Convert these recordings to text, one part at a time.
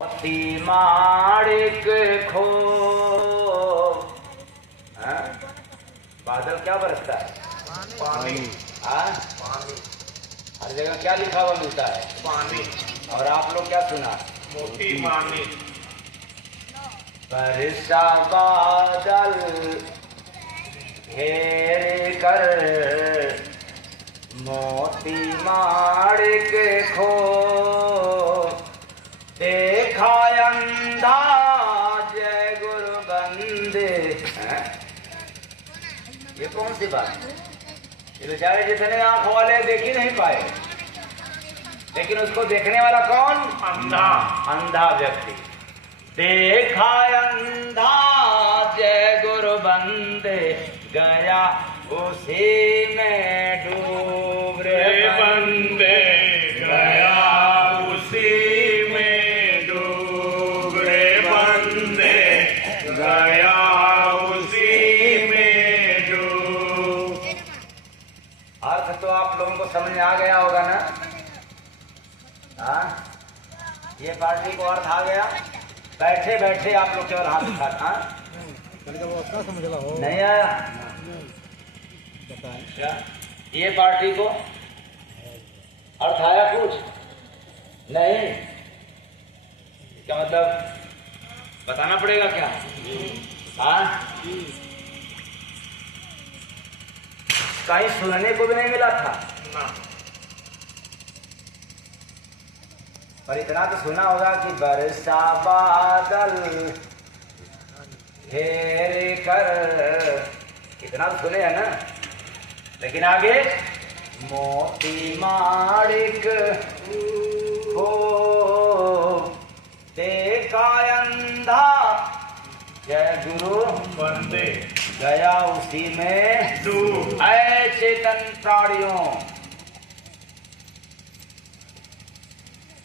मोती माणिक खो। बादल क्या बरसता है? पानी। पानी। हर जगह क्या लिखा हुआ मिलता है? पानी। और आप लोग क्या सुना? मोती पानी। बरसा बादल घेर कर, मोती माणिक खो, देखा अंधा जय गुरु बंदे। ये कौन सी बात? ये बेचारे जितने आंख वाले देख ही नहीं पाए, लेकिन उसको देखने वाला कौन? अंधा। अंधा व्यक्ति। देखा अंधा जय गुरु बंदे, गया उसी में डूब रे बंदे, गया उसी में डूब रे बंदे, गया उसी में डूब। अर्थ तो आप लोगों को समझ में आ गया होगा ना? हाँ, ये पार्टी को अर्थ आ गया। बैठे बैठे आप लोग केवल हाथ उठा। नहीं आया? क्या ये पार्टी को अर्थ आया कुछ? नहीं। क्या मतलब बताना पड़ेगा क्या? हाँ, कहीं सुनने को भी नहीं मिला था, पर इतना तो सुना होगा कि बरसा बादल घेर कर, इतना तो सुने है ना। लेकिन आगे मोती माणिक खो, देखा अंधा जय गुरु बंदे, गया उसी में डूब। ऐ चेतन प्राणियों,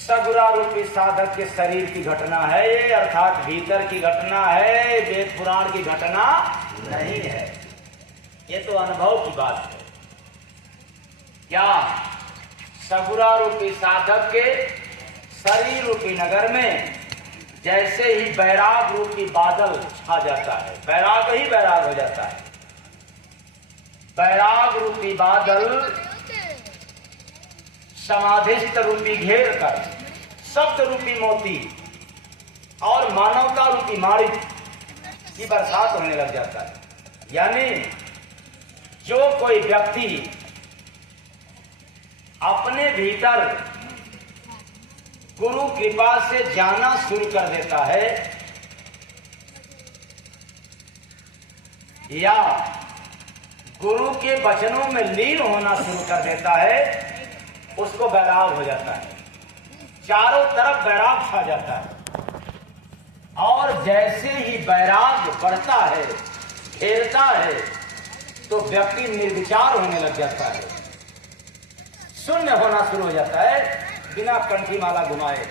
सगुरा रूपी साधक के शरीर की घटना है ये, अर्थात भीतर की घटना है, वेद पुराण की घटना नहीं है। ये तो अनुभव की बात है। क्या सगुरा रूपी साधक के शरीर रूपी नगर में जैसे ही बैराग रूपी बादल छा जाता है, बैराग ही बैराग हो जाता है। बैराग रूपी बादल समाधिस्थ रूपी घेर कर, शब्द रूपी मोती और मानवता रूपी माणिक की बरसात होने लग जाता है। यानी जो कोई व्यक्ति अपने भीतर गुरु कृपा से जाना शुरू कर देता है, या गुरु के वचनों में लीन होना शुरू कर देता है, उसको बैराग हो जाता है। चारों तरफ बैराग छा जाता है। और जैसे ही बैराग बढ़ता है, घेरता है, तो व्यक्ति निर्विचार होने लग जाता है, शून्य होना शुरू हो जाता है, बिना कंठी माला घुमाए।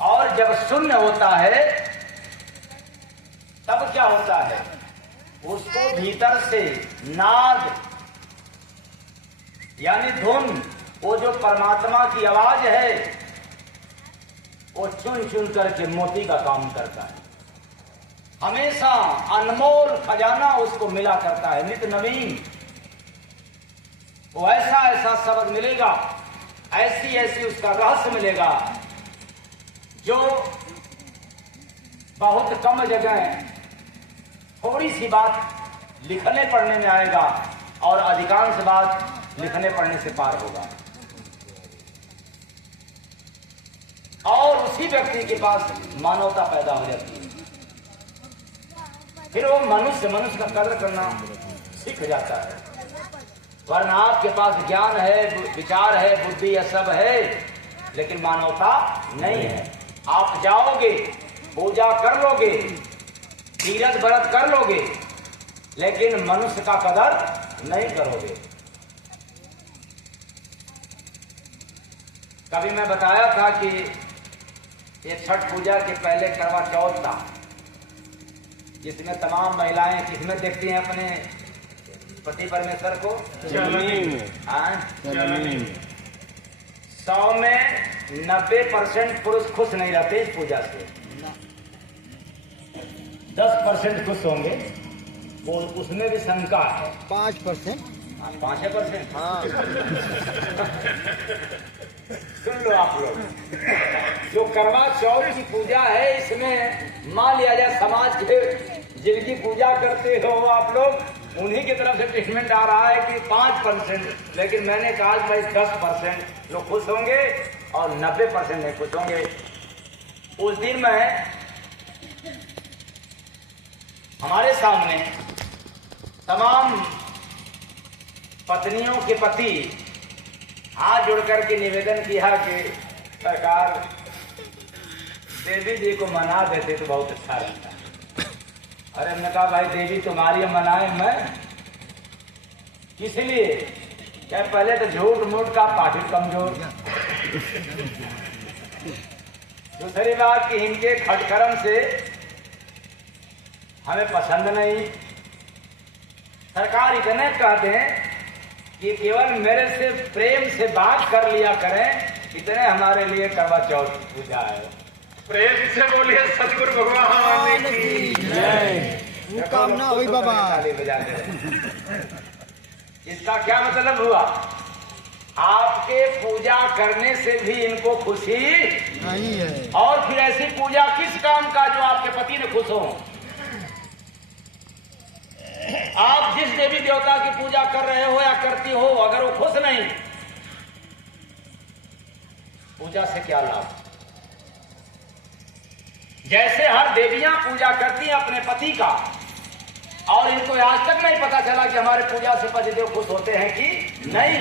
और जब शून्य होता है तब क्या होता है? उसको भीतर से नाद यानी धुन, वो जो परमात्मा की आवाज है, वो चुन चुन करके मोती का काम करता है। हमेशा अनमोल खजाना उसको मिला करता है, नित्य नवीन। वो ऐसा ऐसा शब्द मिलेगा, ऐसी ऐसी उसका रहस्य मिलेगा, जो बहुत कम जगह थोड़ी सी बात लिखने पढ़ने में आएगा और अधिकांश बात लिखने पढ़ने से पार होगा। और उसी व्यक्ति के पास मानवता पैदा हो जाती है। फिर वो मनुष्य का कदर करना सीख जाता है। वरना आपके पास ज्ञान है, विचार है, बुद्धि है, सब है, लेकिन मानवता नहीं है। आप जाओगे, पूजा कर लोगे, तीरथ व्रत कर लोगे, लेकिन मनुष्य का कदर नहीं करोगे। कभी मैं बताया था कि ये छठ पूजा के पहले करवा चौथ था, जिसमें तमाम महिलाएं किसमें देखती हैं अपने पति परमेश्वर को? जमीन। 100 में 90% पुरुष खुश नहीं रहते इस पूजा से। 10% खुश होंगे, वो उसमें भी शंका है। 5%। 5%। हाँ। सुन लो आप लोग, जो करवा चौथ की पूजा है इसमें मान लिया जाए समाज के जिनकी पूजा करते हो आप लोग उन्हीं की तरफ से ट्रीटमेंट आ रहा है कि 5%, लेकिन मैंने कहा भाई 10% लोग खुश होंगे और 90% नहीं खुश होंगे। उस दिन में हमारे सामने तमाम पत्नियों के पति हाथ जोड़ करके निवेदन किया कि सरकार देवी जी को मना देते तो बहुत अच्छा रहता। अरे हमने कहा भाई देवी तुम्हारी मनाए मैं इसलिए क्या, पहले तो झूठ मूठ का पाकिट कमजोर, दूसरी बात कि इनके खटकर्म से हमें पसंद नहीं। सरकार इतने कहते हैं कि केवल मेरे से प्रेम से बात कर लिया करें, इतने हमारे लिए करवा चौथ पूजा है। प्रेम से बोलिए सतगुरु भगवान की वो कामना हुई बाबा। ताली बजा दे। इसका क्या मतलब हुआ? आपके पूजा करने से भी इनको खुशी नहीं है। और फिर ऐसी पूजा किस काम का जो आपके पति ने खुश हो? आप जिस देवी देवता की पूजा कर रहे हो या करती हो, अगर वो खुश नहीं, पूजा से क्या लाभ? जैसे हर देवियां पूजा करती हैं अपने पति का, और इनको आज तक नहीं पता चला कि हमारे पूजा से पतिदेव खुश होते हैं कि नहीं,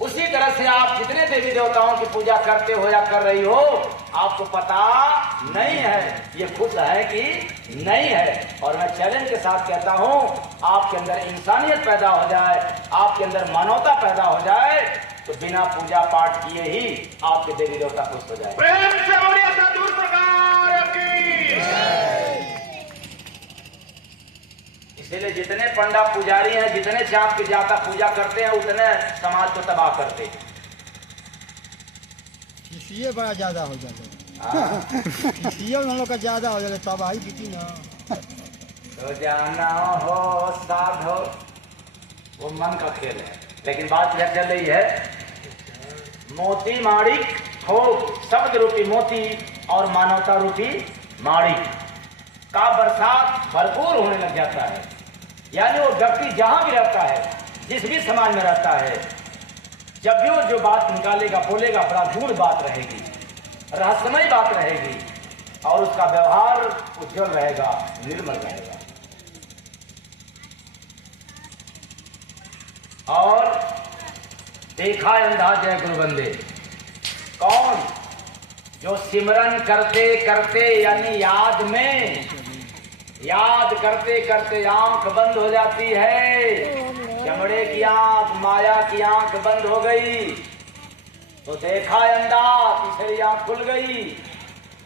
उसी तरह से आप जितने देवी देवताओं की पूजा करते हो या कर रही हो, आपको पता नहीं है ये खुश है कि नहीं है। और मैं चैलेंज के साथ कहता हूं, आपके अंदर इंसानियत पैदा हो जाए, आपके अंदर मानवता पैदा हो जाए, तो बिना पूजा पाठ किए ही आपके देवी देवता खुश हो जाए। प्रेम से बोलिए सतगुरु प्रकार की। इसीलिए जितने पंडा पुजारी हैं, जितने चाँद की जाता पूजा करते हैं, उतने समाज को तबाह करते हैं। इसलिए बड़ा ज्यादा हो जाता है। इसलिए उन लोग का ज्यादा हो जाता है, तब आई बीती ना। तो जाना हो साधो, वो मन का खेल है। लेकिन बात यह चल रही है, मोती माणिक ठोक, शब्द रूपी मोती और मानवता रूपी माणिक का बरसात भरपूर होने लग जाता है। यानी वो व्यक्ति जहां भी रहता है, जिस भी समाज में रहता है, जब भी वो जो बात निकालेगा, बोलेगा, बड़ा गूढ़ बात रहेगी, रहस्यमय बात रहेगी, और उसका व्यवहार उज्जवल रहेगा, निर्मल रहेगा। और देखा अंधा जय गुरु बंदे, कौन? जो सिमरन करते करते यानी याद करते करते आंख बंद हो जाती है, चमड़े की आंख, माया की आंख बंद हो गई, तो देखा अंधा, तीसरी आंख खुल गई,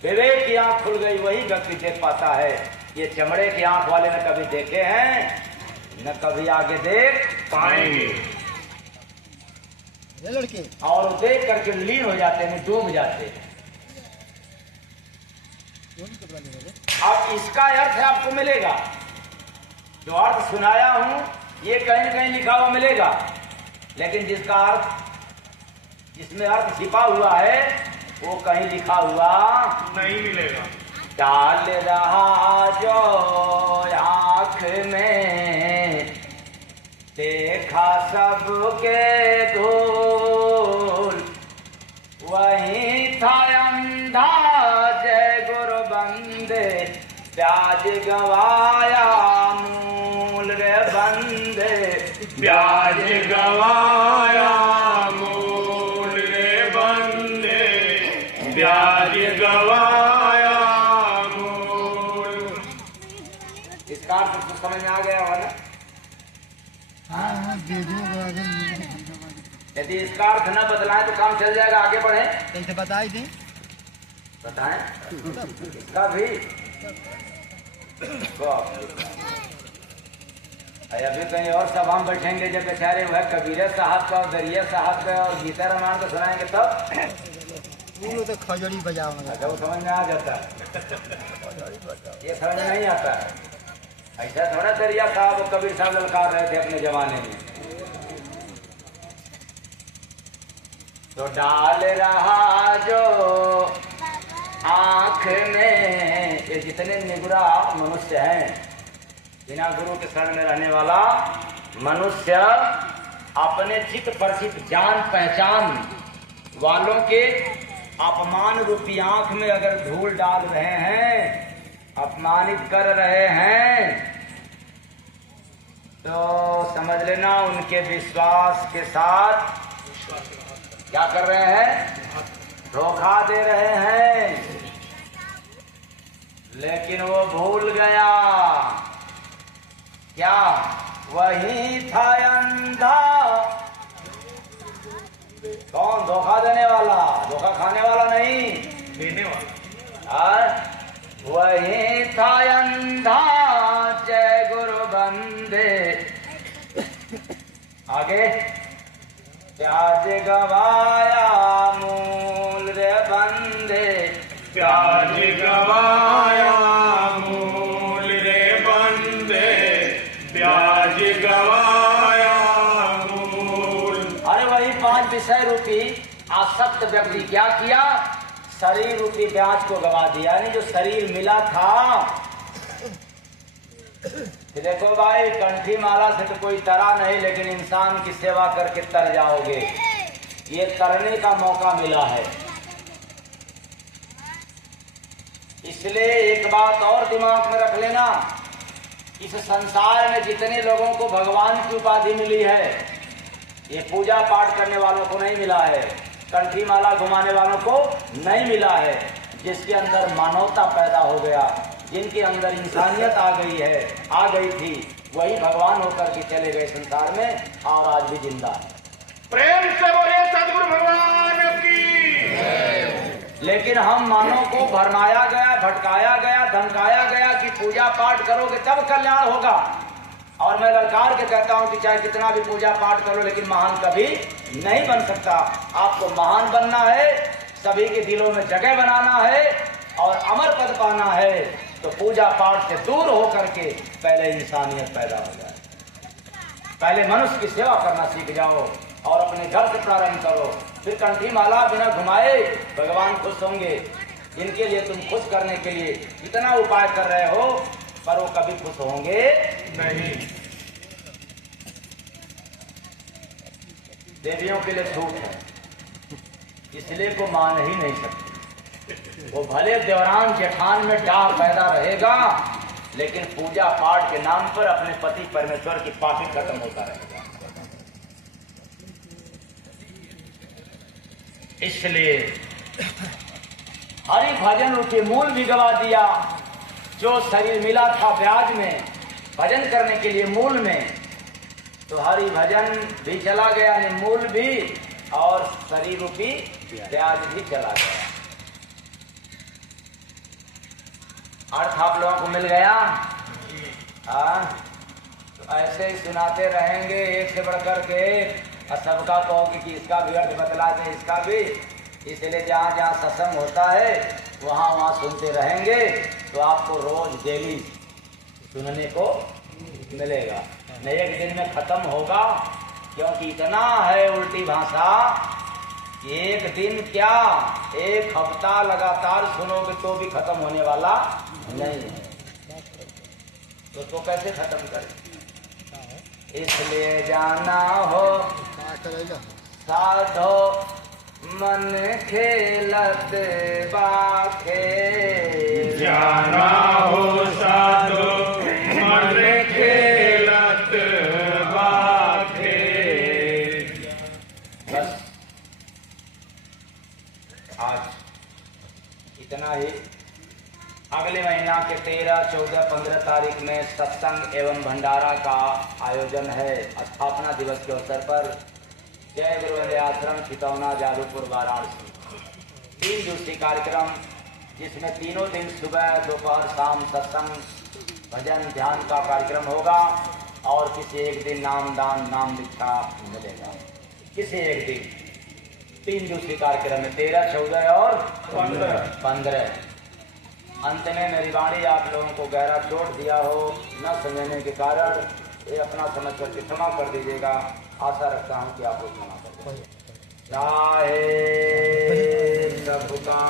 विवेक की आंख खुल गई, वही व्यक्ति देख पाता है। ये चमड़े की आंख वाले न कभी देखे हैं, न कभी आगे देख पाएंगे। ये लड़के और देख करके लीन हो जाते हैं, डूब जाते हैं। अब इसका अर्थ है आपको मिलेगा, जो अर्थ सुनाया हूं ये कहीं न कहीं लिखा हुआ मिलेगा, लेकिन जिसका अर्थ, जिसमें अर्थ छिपा हुआ है, वो कहीं लिखा हुआ नहीं मिलेगा। डाल रहा जो आँख में, देखा सबके धूल, वही था अंधा जय गुरु बंदे, ब्याज गवाया मूल रे बंदे, ब्याज गवाया मूल रे बंदे, ब्याज गवाया मूल। इसका अर्थ तो समझ में आ गया होगा ना? हाँ दे दो। यदि इसका अर्थ न बदलाएं तो काम चल जाएगा, आगे बढ़े। कैसे बताई दें? बताएं इसका भी। अभी कहीं और सभा में बैठेंगे जब बेचारे वह कबीर साहब का, दरिया साहब का और गीता रामायण का सुनाएंगे, तब तू लोग तो खजड़ी बजाओ अच्छा वो समझ में आ जाता है, ये समझ में नहीं आता है। ऐसा थोड़ा दरिया साहब वो कबीर साहब ललकार रहे थे अपने जमाने में। तो डाल रहा जो आंख में, ये जितने निगुरा मनुष्य हैं, बिना गुरु के शरण में रहने वाला मनुष्य अपने चित्त प्रसिद्ध जान पहचान वालों के अपमान रूपी आंख में अगर धूल डाल रहे हैं, अपमानित कर रहे हैं, तो समझ लेना उनके विश्वास के साथ क्या कर रहे हैं, धोखा दे रहे हैं। लेकिन वो भूल गया क्या, वही था अंधा। कौन धोखा देने वाला, धोखा खाने वाला नहीं, देने वाला। वही था अंधा जय गुरु बंदे। आगे प्याज गवाया मूल रे बंदे, प्याज गवाया मूल रे बंदे, प्याज गवाया मूल। अरे वही 5 विषय रूपी आसक्त व्यक्ति क्या किया, शरीर रूपी ब्याज को गवा दिया। यानी जो शरीर मिला था, देखो भाई कंठी माला से तो कोई तरा नहीं, लेकिन इंसान की सेवा करके तर जाओगे। ये तरने का मौका मिला है। इसलिए एक बात और दिमाग में रख लेना, इस संसार में जितने लोगों को भगवान की उपाधि मिली है, ये पूजा पाठ करने वालों को नहीं मिला है, कंठी माला घुमाने वालों को नहीं मिला है। जिसके अंदर मानवता पैदा हो गया, जिनके अंदर इंसानियत आ गई थी, वही भगवान होकर के चले गए संसार में और आज भी जिंदा है। प्रेम से बोलिए सदगुरु भगवान की। लेकिन हम मानव को भरमाया गया, भटकाया गया, धमकाया गया कि पूजा पाठ करोगे तब कल्याण होगा। और मैं ललकार के कहता हूं कि चाहे कितना भी पूजा पाठ करो, लेकिन महान कभी नहीं बन सकता। आपको महान बनना है, सभी के दिलों में जगह बनाना है और अमर पद पाना है, तो पूजा पाठ से दूर होकर के पहले इंसानियत पैदा हो जाए। पहले मनुष्य की सेवा करना सीख जाओ और अपने घर से प्रारंभ करो, फिर कंठी माला बिना घुमाए भगवान खुश होंगे। इनके लिए तुम खुश करने के लिए इतना उपाय कर रहे हो, पर वो कभी खुश होंगे नहीं। देवियों के लिए छूट है, इसलिए को मान ही नहीं सकते। वो भले देवरान जेठान में डार पैदा रहेगा, लेकिन पूजा पाठ के नाम पर अपने पति परमेश्वर की पापी खत्म होता रहेगा। इसलिए हरि भजन रूपी मूल भी गवा दिया। जो शरीर मिला था ब्याज में भजन करने के लिए मूल में, तो हरि भजन भी चला गया, मूल भी, और शरीर रूपी ब्याज भी चला गया। अर्थ आप लोगों को मिल गया? तो ऐसे ही सुनाते रहेंगे एक से बढ़कर के एक, और सबका कहोगे कि इसका भी अर्थ बतला दे, इसका भी। इसलिए जहाँ जहाँ सत्संग होता है वहाँ वहाँ सुनते रहेंगे, तो आपको रोज डेली सुनने को मिलेगा। न एक दिन में खत्म होगा, क्योंकि इतना है उल्टी भाषा, एक दिन क्या 1 हफ्ता लगातार सुनोगे तो भी खत्म होने वाला नहीं है। तो कैसे खत्म करें? इसलिए जाना हो साधो मन खेलत बाखे, जाना हो साधो मन खेलत बाखे। बस आज इतना ही। अगले महीना के 13, 14, 15 तारीख में सत्संग एवं भंडारा का आयोजन है स्थापना दिवस के अवसर पर। जय गुरुवंदे आश्रम चितौना जादूपुर वाराणसी। 3 दिवसीय कार्यक्रम, जिसमें तीनों दिन सुबह दोपहर शाम सत्संग भजन ध्यान का कार्यक्रम होगा, और किसी एक दिन नाम दान नाम दीक्षा मिलेगा। किसी एक दिन 3 जो स्वीकार किया मैं 13, 14 और 15। अंत में मेरी वाणी आप लोगों को गहरा चोट दिया हो न समझने के कारण ये अपना समझ कर क्षमा कर दीजिएगा। आशा रखता हूँ कि आप लोग क्षमा कर देंगे। चाहे सबका